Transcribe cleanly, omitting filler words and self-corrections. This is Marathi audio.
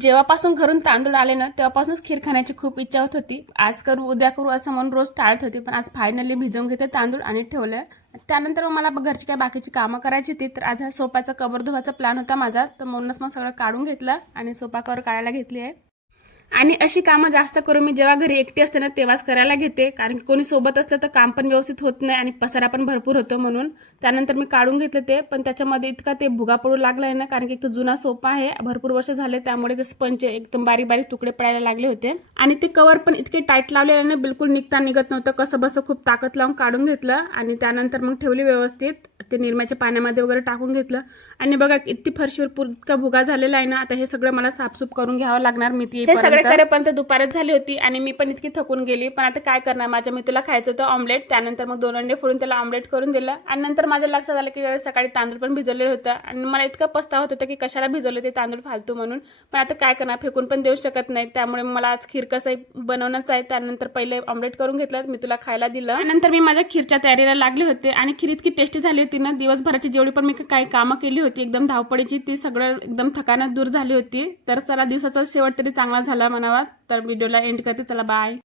जेव्हापासून घरून तांदूळ आले ना तेव्हापासूनच खीर खाण्याची खूप इच्छा होत होती. आज करू उद्या करू असं म्हणून रोज टाळत होती, पण आज फायनली भिजवून घेते तांदूळ आणि ठेवलं. त्यानंतर मग मला घरची काही बाकीची कामं करायची होती, तर आज हा सोफ्याचा कवर धुवायचा प्लॅन होता माझा, तर म्हणूनच मग सगळं काढून घेतलं आणि सोफा कवर काढायला घेतली आहे. आणि अशी कामं जास्त करून मी जेव्हा घरी एकटी असते ना तेव्हाच करायला घेते, कारण की कोणी सोबत असलं तर काम पण व्यवस्थित होत नाही आणि पसारा पण भरपूर होतो म्हणून. त्यानंतर मी काढून घेतलं ते, पण त्याच्यामध्ये इतका ते भुगा पडू लागला आहे ना, कारण की एक तर जुना सोफा आहे, भरपूर वर्ष झाले, त्यामुळे ते स्पंज एकदम बारीक बारीक तुकडे पडायला लागले होते. आणि ते कवर पण इतके टाईट लावलेले ना, बिलकुल निघत नव्हतं. कसं बसं खूप ताकद लावून काढून घेतलं आणि त्यानंतर मग ठेवली व्यवस्थित. ते निरम्याच्या पाण्यामध्ये वगैरे टाकून घेतलं आणि बघा किती फरशीवर इतका भुगा झालेला आहे ना. आता हे सगळं मला साफसूफ करून घ्यावं लागणार. मी हे सगळे करेपर्यंत दुपारच झाली होती आणि मी पण इतकी थकून गेली. पण आता काय करणार, माझ्या मित्राला खायचं होतं ऑमलेट. त्यानंतर मग 2 अंडे फोडून त्याला ऑमलेट करून दिलं आणि नंतर माझ्या लक्षात आलं की सकाळी तांदूळ पण भिजवलेलं होतं आणि मला इतका पस्तावा होत होता की कशाला भिजवलं ते तांदूळ फालतू म्हणून. पण आता काय करणार, फेकून पण देऊ शकत नाही. त्यामुळे मला आज खीर कसं बनवणंच आहे. त्यानंतर पहिले ऑमलेट करून घेतलं, मी तुला खायला दिलं. नंतर मी माझ्या खीरच्या तयारीला लागले होते आणि खीर इतकी टेस्टी झाली होती ना. दिवसभराची जेवढी पण मी काही कामं केली होती एकदम धावपळीची, ती सगळं एकदम थकानात दूर झाली होती. तर चला, दिवसाचा शेवट तरी चांगला झाला म्हणावा. तर व्हिडिओला एंड करते. चला बाय.